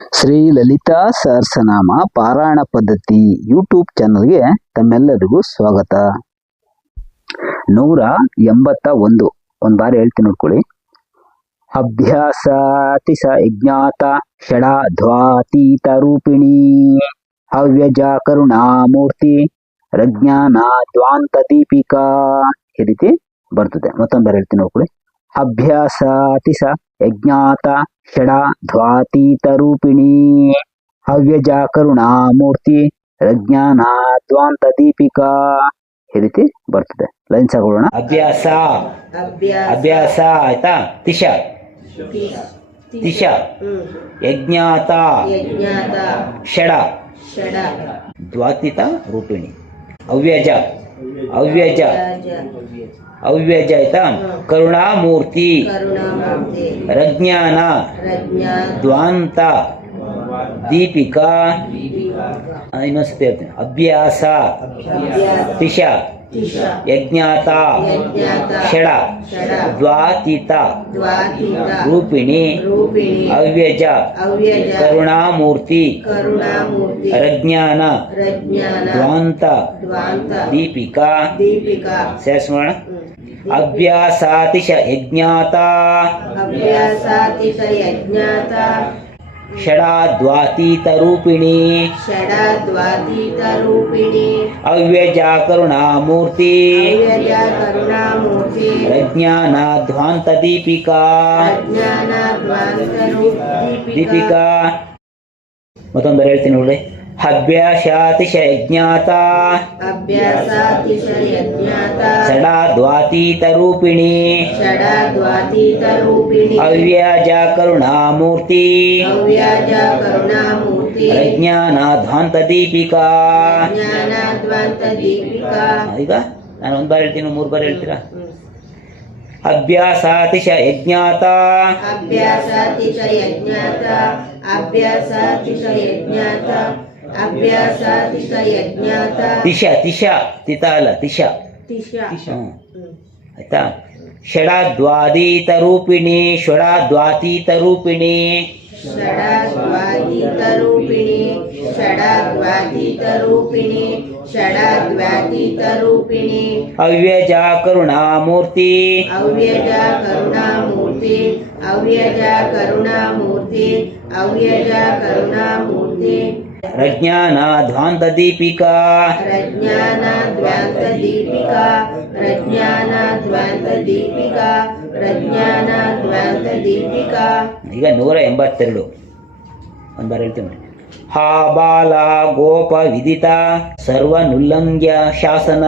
ಶ್ರೀ ಲಲಿತಾ ಸಹಸ್ರನಾಮ ಪಾರಾಯಣ ಪದ್ಧತಿ ಯೂಟ್ಯೂಬ್ ಚಾನಲ್ಗೆ ತಮ್ಮೆಲ್ಲರಿಗೂ ಸ್ವಾಗತ. 181 ಒಂದು ಬಾರಿ ಹೇಳ್ತೀನಿ ನೋಡ್ಕೊಳ್ಳಿ. ಅಭ್ಯಾಸಾತಿ ಸ ಯಜ್ಞಾತ ಷಡಾಧ್ವಾತೀತ ರೂಪಿಣಿ ಅವ್ಯಜ ಕರುಣಾಮೂರ್ತಿ ರಜ್ಞಾನ ದ್ವಾಂತ ದೀಪಿಕಾ. ಈ ರೀತಿ ಬರ್ತದೆ. ಮತ್ತೊಂದು ಬಾರಿ ಹೇಳ್ತೀನಿ ನೋಡ್ಕೊಳ್ಳಿ. ಅಭ್ಯಾಸಾತಿ ಸ ಯಜ್ಞಾತ ಷಡಾಧ್ವಾತೀತ ರೂಪಿಣಿ ಅವ್ಯಜ ಕರುಣಾಮೂರ್ತಿ ರಜ್ಞಾನ ದ್ವಾಂತ ದೀಪಿಕಾ. ಈ ರೀತಿ ಬರ್ತದೆ. ಲೈನ್ಸ್ ಹಾಕೊಳ್ಳೋಣ. ಅಭ್ಯಾಸ ಅಭ್ಯಾಸ ಆಯ್ತಾ. ತಿಶ ತಿಶ ಯಜ್ಞಾತ ಷಡ ದ್ವಾತೀತ ರೂಪಿಣಿ ಅವ್ಯಜ ಅವ್ಯಜ ಅವ್ಯಜ ಆಯ್ತಾ. ಕರುಣಾಮೂರ್ತಿ ರಜ್ಞಾನ ದ್ವಾಂತ ದೀಪಿಕಾ. ಇನ್ನೊಂದ್ಸತಿ ಹೇಳ್ತೀನಿ. ಅಭ್ಯಾಸ ತಿಶ ಯಜ್ಞಾತ ಷಡ ದ್ವಾತೀತ ರೂಪಿಣಿ ಅವ್ಯಜ ಕರುಣಾಮೂರ್ತಿ ರಜ್ಞಾನ ದ್ವಾಂತ ದೀಪಿಕಾ. ಸೇರಿಸೋಣ. ಅಭ್ಯಾಸಾತಿಶ ಯಜ್ಞಾತ ಷಡಾದ್ವಾತೀತ ರೂಪಿಣಿ ಅವ್ಯಜ ಕರುಣಾಮೂರ್ತಿ ರಜ್ಞಾನ ಧ್ವಾಂತ ದೀಪಿಕಾ. ದೀಪಿಕಾ. ಮತ್ತೊಂದು ಹೇಳ್ತೀನಿ ನೋಡಿ. ಅಭ್ಯಾಸಾತಿಶ ಯಜ್ಞಾತ ಷಡಾದ್ವಾತೀತ ರೂಪಿಣಿ ಅವ್ಯಜ ಕರುಣಾಮೂರ್ತಿ ರಜ್ಞಾನ ಧ್ವಾಂತ ದೀಪಿಕಾ. ಈಗ ನಾನು ಒಂದು ಬಾರಿ ಹೇಳ್ತೀನಿ, 3 ಬಾರಿ ಹೇಳ್ತೀರಾ? ಅಭ್ಯಾಸಾತಿಶ ಯಜ್ಞಾತ ತಿಶ ತಿಶ ತಿತ ಅಲ್ಲ ತಿಶ ಆಯ್ತಾ. ಷಡಾದ್ವಾತೀತ ರೂಪಿಣಿ ಷಡಾದ್ವಾತೀತ ರೂಪಿಣಿ ಅವ್ಯಜ ಕರುಣಾಮೂರ್ತಿ ರಜ್ಞಾನ ಧ್ವಾಂತ ದೀಪಿಕಾ. ಈಗ 182 ಒಂದು ಬಾರಿ ಹೇಳ್ತೀನಿ. ಹಾ ಬಾಲ ಗೋಪ ವಿದಿತ ಸರ್ವನುಲ್ಲಂಘ್ಯ ಶಾಸನ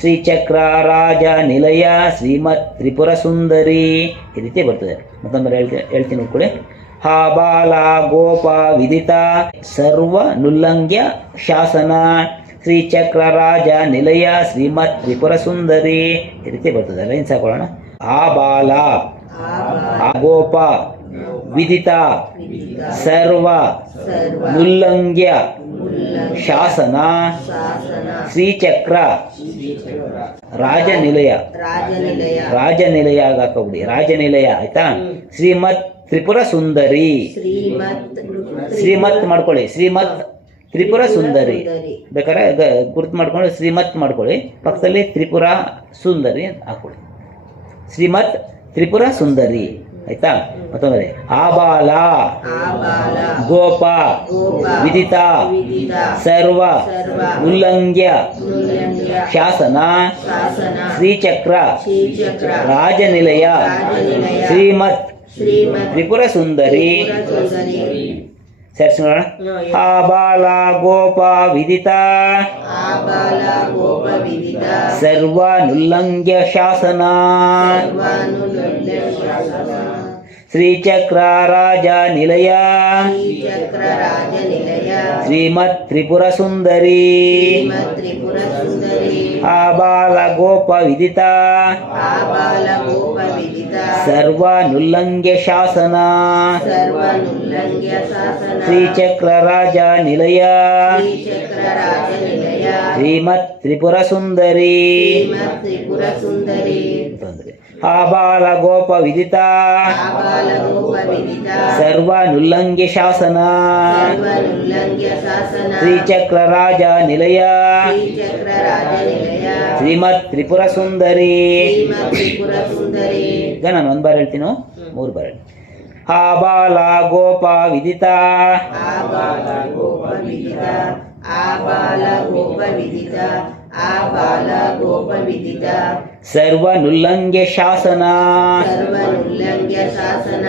ಶ್ರೀಚಕ್ರ ರಾಜ ನಿಲಯ ಶ್ರೀಮತ್ ತ್ರಿಪುರ ಸುಂದರಿ. ಈ ರೀತಿ ಬರ್ತದೆ. ಮತ್ತೊಂದು ಹೇಳ್ತೀನಿ ನೋಡ್ಕೊಳ್ಳಿ. ಹಾ ಬಾಲ ಗೋಪ ವಿದಿತ ಸರ್ವನುಲ್ಲಂಘ್ಯ ಶಾಸನ ಶ್ರೀಚಕ್ರ ರಾಜ ನಿಲಯ ಶ್ರೀಮತ್ ತ್ರಿಪುರ ಸುಂದರಿ. ಈ ರೀತಿ ಬರ್ತದೆ. ಲೈನ್ಸ್ ಹಾಕೊಳ್ಳೋಣ. ಆ ಬಾಲ ಆ ಗೋಪ ವಿದಿತ ಸರ್ವ ನುಲ್ಲಂಘ್ಯ ಶಾಸನ ಶ್ರೀಚಕ್ರ ರಾಜನಿಲಯ ರಾಜನಿಲಯ ಹಾಕೋಬಿಡಿ. ರಾಜನಿಲಯ ಆಯ್ತಾ. ಶ್ರೀಮತ್ ತ್ರಿಪುರ ಸುಂದರಿ. ಶ್ರೀಮತ್ ಮಾಡ್ಕೊಳ್ಳಿ. ಶ್ರೀಮತ್ ತ್ರಿಪುರ ಸುಂದರಿ ಬೇಕಾದ್ರೆ ಗುರುತು ಮಾಡ್ಕೊಂಡು ಶ್ರೀಮತ್ ಮಾಡ್ಕೊಳ್ಳಿ. ಪಕ್ಕದಲ್ಲಿ ತ್ರಿಪುರ ಸುಂದರಿ ಹಾಕೊಳ್ಳಿ. ಶ್ರೀಮತ್ ತ್ರಿಪುರ ಸುಂದರಿ ಆಯ್ತಾ. ಮತ್ತೊಂದ್ರೆ ಆ ಬಾಲ ಗೋಪ ವಿದಿತ ಸರ್ವ ಉಲ್ಲಂಘ್ಯ ಶಾಸನ ಶ್ರೀಚಕ್ರ ರಾಜನಿಲಯ ಶ್ರೀಮತ್ ತ್ರಿಪುರ ಸುಂದರಿ. ಸೇರಿಸೋಣ. ಆ ಬಾಲ ಗೋಪ ವಿದಿತ ಸರ್ವನುಲ್ಲಂಘ್ಯ ಶಾಸನ ಶ್ರೀಚಕ್ರ ರಾಜ ನಿಲಯ ಶ್ರೀಮತ್ ತ್ರಿಪುರ ಸುಂದರಿ. ಆ ಬಾಲ ಗೋಪ ವಿದಿತ ಸರ್ವನುಲ್ಲಂಘ್ಯ ಶಾಸನ ಶ್ರೀಚಕ್ರ ರಾಜ ನಿಲಯ ಶ್ರೀಮತ್ ತ್ರಿಪುರ ಸುಂದರಿ. आबालगोपविदिता आबालगोपविदिता सर्वानुल्लङ्घ्य शासन सर्वनुल्लङ्घ्य शासन श्रीचक्रराजनिलय श्रीचक्रराजनिलय श्रीमत्त्रिपुरसुन्दरी श्रीमत्त्रिपुरसुन्दरी ಈಗ ನಾನು ಒಂದು ಬಾರಿ ಹೇಳ್ತೀನಿ 3 ಬಾರಿ आबालगोपविदिता आबालगोपविदिता आबालगोपविदिता आबालगोपविदिता सर्वनुल्लङ्घ्य शासन सर्वनुल्लङ्घ्य शासन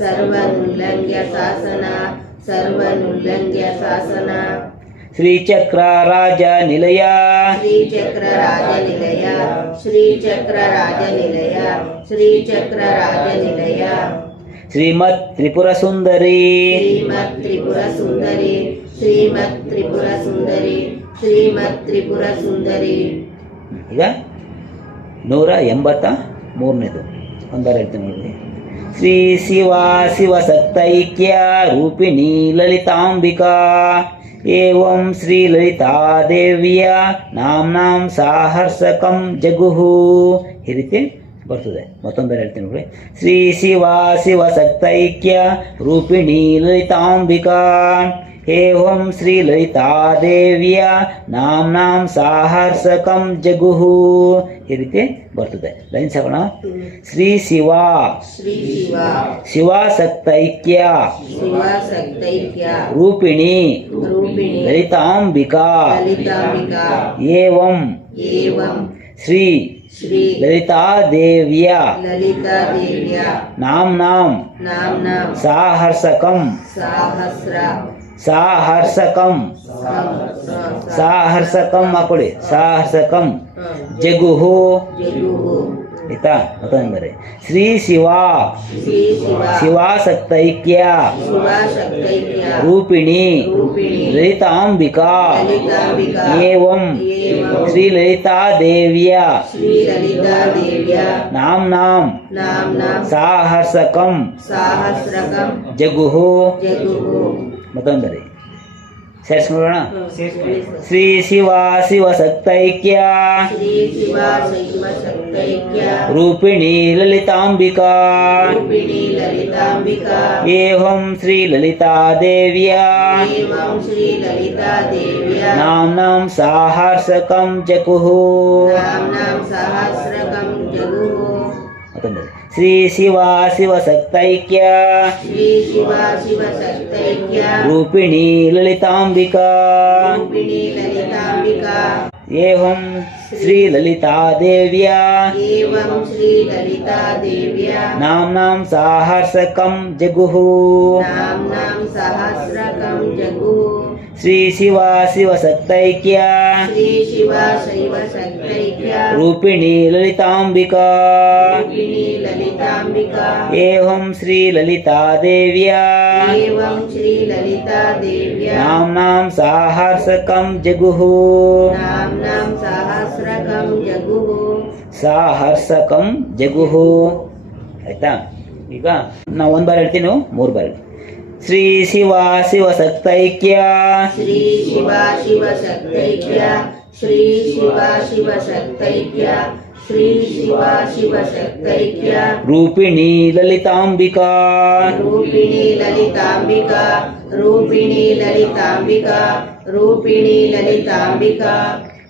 सर्वनुल्लङ्घ्य शासन सर्वनुल्लङ्घ्य शासन श्रीचक्रराजनिलय श्रीचक्रराजनिलय श्रीचक्रराजनिलय श्रीचक्रराजनिलय श्रीमत्त्रिपुरसुन्दरी श्रीमत्त्रिपुरसुन्दरी श्रीमत्त्रिपुरसुन्दरी श्रीमत्त्रिपुरसुन्दरी ಈಗ 183ನೇದು ಒಂದು ಬಾರಿ ಹೇಳ್ತೀನಿ ನೋಡಿ ಶ್ರೀ ಶಿವಸಕ್ತೈಕ್ಯ ರೂಪಿಣಿ ಲಲಿತಾಂಬಿಕಾ ಏವಂ ಶ್ರೀ ಲಲಿತಾದೇವಿಯ ನಾಮ್ನಾಂ ಸಾಹರ್ಸಕಂ ಜಗುಹು ಈ ರೀತಿ ಬರ್ತದೆ ಮತ್ತೊಂದು ಬಾರಿ ಹೇಳ್ತೀನಿ ನೋಡಿ ಶ್ರೀ ಶಿವಸಕ್ತೈಕ್ಯ ರೂಪಿಣಿ ಲಲಿತಾಂಬಿಕಾ ಏವಂ ಶ್ರೀ ಲಲಿತಾದೇವಿಯ ನಾಮ್ನಾಂ ಸಾಹರ್ಸಕಂ ಜಗುಹು ಈ ರೀತಿ ಬರ್ತದೆ ಲೈನ್ ಸಾಕೋಣ ಶ್ರೀ ಶಿವ श्री शिव ಶಿವಸಕ್ತೈಕ್ಯ शिवसक्तैक्य ರೂಪಿಣಿ रूपिणी ಲಲಿತಾಂಬಿಕಾ ललितांबिका ಏವಂ एवं ಶ್ರೀ श्री ಲಲಿತಾದೇವಿಯ ललितादेव्य ನಾಮ್ನಾಂ नाम्नां ಸಾಹರ್ಸಕಂ ಸಾಹರ್ಸಕಂ ಸಾಹರ್ಸಕಂ ಹಾಕೊಳ್ಳಿ ಸಾಹರ್ಸಕಂ ಜಗುಹು जगुः ಆಯ್ತಾ ಮತ್ತೊಂದರೆ ಶ್ರೀ ಶಿವ श्री शिव ಶಿವಸಕ್ತೈಕ್ಯ शिवसक्तैक्य ರೂಪಿಣಿ रूपिणी ಲಲಿತಾಂಬಿಕಾ ललितांबिका ಏವಂ एवं ಶ್ರೀ ಲಲಿತಾದೇವಿಯ श्री ललितादेव्य ನಾಮ್ನಾಂ नाम्नां ಸಾಹರ್ಸಕಂ साहस्रकं ಜಗುಹು जगुः ಮತ್ತೊಂದರೆ ಸೇರಿಸಿ ನೋಡೋಣ ಶ್ರೀ ಶಿವಸಕ್ತೈಕ್ಯ श्री शिव शिवसक्तैक्य ರೂಪಿಣಿ ಲಲಿತಾಂಬಿಕಾ रूपिणी ललितांबिका ಏವಂ ಶ್ರೀ ಲಲಿತಾದೇವಿಯ एवं श्री ललितादेव्य ನಾಮ್ನಾಂ ಸಾಹರ್ಸಕಂ ಜಗುಹು नाम्नां सहस्रकं जगुः ಮತ್ತೊಂದರೆ ಶ್ರೀ ಶಿವಸಕ್ತೈಕ್ಯ श्री शिव शिवसक्तैक्य ರೂಪಿಣಿ ಲಲಿತಾಂಬಿಕಾ रूपिणी ललितांबिका ಏವಂ ಶ್ರೀ ಲಲಿತಾದೇವಿಯ एवं श्री ललितादेव्य ನಾಮ್ನಾಂ ಸಾಹರ್ಸಕಂ ಜಗುಹು नाम्नां सहस्रकं जगुः ಶ್ರೀ ಶಿವಸಕ್ತೈಕ್ಯ श्री शिव शिवसक्तैक्य ರೂಪಿಣಿ ಲಲಿತಾಂಬಿಕಾ रूपिणी ललितांबिका ಏವಂ ಶ್ರೀ ಲಲಿತಾದೇವಿಯ एवं श्री ललितादेव्य ನಾಮ್ನಾಂ ಸಾಹರ್ಸಕಂ ಜಗುಹು नाम्नां सहस्रकं जगुः ಸಾಹರ್ಸಕಂ ಜಗುಹು ಆಯ್ತಾ ಈಗ ನಾವು ಒಂದು ಬಾರಿ ಹೇಳ್ತೀನಿ 3 ಬಾರಿ ಶ್ರೀ ಶಿವಸಕ್ತೈಕ್ಯ श्री शिव शिवसक्तैक्य श्री शिव शिवसक्तैक्य श्री शिव शिवसक्तैक्य ರೂಪಿಣಿ ಲಲಿತಾಂಬಿಕಾ रूपिणी ललितांबिका रूपिणी ललितांबिका रूपिणी ललितांबिका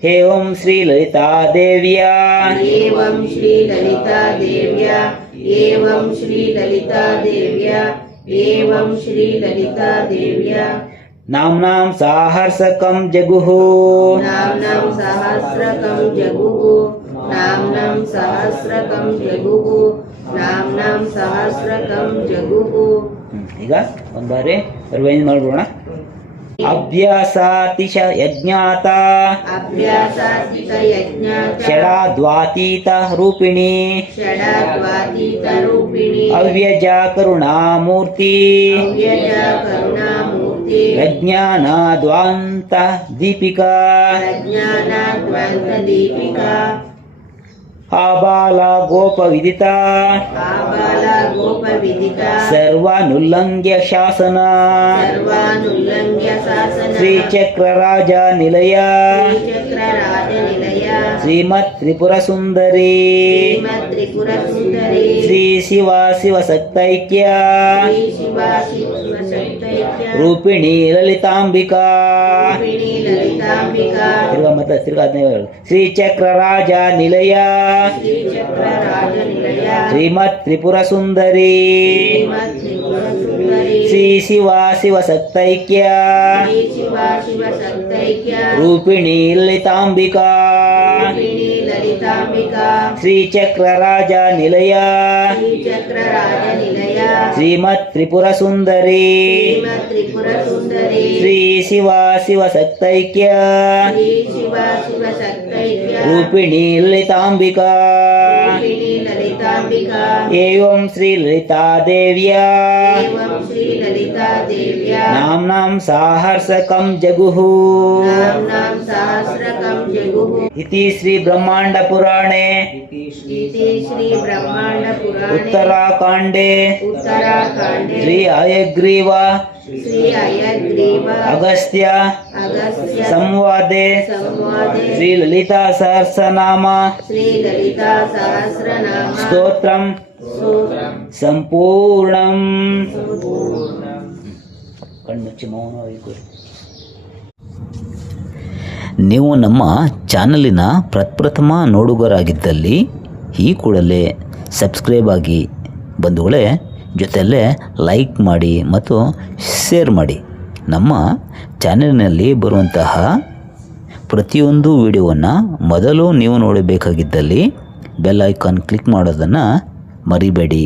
ಏವಂ ಶ್ರೀ ಲಲಿತಾದೇವಿಯ एवं श्री ललितादेव्य एवं श्री ललितादेव्य एवं श्री ललितादेव्य ನಾಮ್ನಾಂ ಸಾಹರ್ಸಕಂ ಜಗುಹು नाम्नां सहस्रकं जगुः नाम्नां सहस्रकं जगुः नाम्नां सहस्रकं जगुः ಈಗ ಒಂದು ಬಾರಿ ರಿವೈಂಡ್ ಮಾಡ್ಬಿಡೋಣ ಅಭ್ಯಾಸಾತಿಶ ಯಜ್ಞಾತ अभ्यासातीत यज्ञात ಷಡಾದ್ವಾತೀತ ರೂಪಿಣಿ षडाद्वातीत रूपिणी ಅವ್ಯಜ ಕರುಣಾಮೂರ್ತಿ अव्यजा करुणामूर्ति ಪ್ರಜ್ಞಾನಾದ್ವಾಂತ ದೀಪಿಕಾ प्रज्ञानाद्वैतदीपिका ಆಬಾಲ ಗೋಪವಿದಿತ आबाला गोपविदिता ಸರ್ವಾನುಲ್ಲಂಘ್ಯ ಶಾಸನ सर्वानुल्लङ्घ्य शासन ಶ್ರೀಚಕ್ರರಾಜ ನಿಲಯ श्रीचक्रराजनिलय ಶ್ರೀಮತ್ ತ್ರಿಪುರ ಸುಂದರಿ ಶ್ರೀಮತ್ ತ್ರಿಪುರ ಸುಂದರಿ ಶ್ರೀ ಶಿವ ಶಿವಸಕ್ತೈಕ್ಯ ಶ್ರೀ ಶಿವ ಶಿವಶಕ್ತೈಕ್ಯ ರೂಪಿಣಿ ಲಲಿತಾಂಬಿಕಾ ರೂಪಿಣಿ ಲಲಿತಾಂಬಿಕಾ ತಿರ್ಗಾ ಶ್ರೀ ಚಕ್ರ ರಾಜ ನಿಲಯ ಶ್ರೀ ಚಕ್ರ ರಾಜ ನಿಲಯ ಶ್ರೀಮತ್ ತ್ರಿಪುರ ಸುಂದರಿ ಶ್ರೀಮತ್ ತ್ರಿಪುರ ಸುಂದರಿ ಶ್ರೀ ಶಿವ ಶಿವಸಕ್ತೈಕ್ಯ ಶ್ರೀ ಶಿವ ಶಿವಶಕ್ತೈಕ್ಯ ರೂಪಿಣಿ ಲಲಿತಾಂಬಿಕಾ ರೂಪಿಣಿ ಲಲಿತಾಂಬಿಕಾ ಶ್ರೀ ಚಕ್ರ ರಾಜ ನಿಲಯ ಶ್ರೀ ಚಕ್ರ ರಾಜ ನಿಲಯ ಶ್ರೀಮತ್ ತ್ರಿಪುರ ಸುಂದರಿ ಶ್ರೀಮತ್ ತ್ರಿಪುರ ಸುಂದರಿ ಶ್ರೀ ಶಿವ ಶಿವಸಕ್ತೈಕ್ಯ ಶ್ರೀ ಶಿವ ಶಿವಶಕ್ತೈಕ್ಯ ರೂಪಿಣಿ ಲಲಿತಾಂಬಿಕಾ ರೂಪಿಣಿ ಲಲಿತಾಂಬಿಕಾ ಏವಂ ಶ್ರೀ ಲಲಿತಾ ದೇವ್ಯ ಏವಂ ಶ್ರೀ ಲಲಿತಾ ದೇವ್ಯ ನಾಮ್ನಾಂ ಸಾಹರ್ಸಕಂ ಜಗುಃ ನಾಮ್ನಾಂ ಸಹಸ್ರಕಂ ಜಗುಃ ಇತಿ ಶ್ರೀ ಬ್ರಹ್ಮಾಂಡ ಪುರಾಣೆ ಇತಿ ಶ್ರೀ ಬ್ರಹ್ಮಾಂಡ ಪುರಾಣೆ ಉತ್ತರಾಖಂಡೆ ಉತ್ತರಾಖಂಡೆ ಶ್ರೀ ಹಯಗ್ರೀವ ಶ್ರೀ ಹಯಗ್ರೀವ ಅಗಸ್ತ್ಯ ಅಗಸ್ತ್ಯ ಸಂವಾದೆ ಸಂವಾದೆ ಶ್ರೀ ಲಲಿತಾ ಸಹಸ್ರನಾಮ ಶ್ರೀ ಲಲಿತಾ ಸಹಸ್ರನಾಮ ಸ್ತೋತ್ರಂ ಸ್ತೋತ್ರಂ ಸಂಪೂರ್ಣಂ. ಕಣ್ಮುಚ್ಚಿ ಮೌನವಾಗಿ ಕೂರಿ. ನೀವು ನಮ್ಮ ಚಾನಲಿನ ಪ್ರಪ್ರಥಮ ನೋಡುಗರಾಗಿದ್ದಲ್ಲಿ ಈ ಕೂಡಲೇ ಸಬ್ಸ್ಕ್ರೈಬ್ ಆಗಿ ಬಂಧುಗಳೇ, ಜೊತೆಯಲ್ಲೇ ಲೈಕ್ ಮಾಡಿ ಮತ್ತು ಶೇರ್ ಮಾಡಿ. ನಮ್ಮ ಚಾನಲಿನಲ್ಲಿ ಬರುವಂತಹ ಪ್ರತಿಯೊಂದು ವಿಡಿಯೋವನ್ನು ಮೊದಲು ನೀವು ನೋಡಬೇಕಾಗಿದ್ದಲ್ಲಿ ಬೆಲ್ ಐಕಾನ್ ಕ್ಲಿಕ್ ಮಾಡೋದನ್ನು ಮರಿಬೇಡಿ.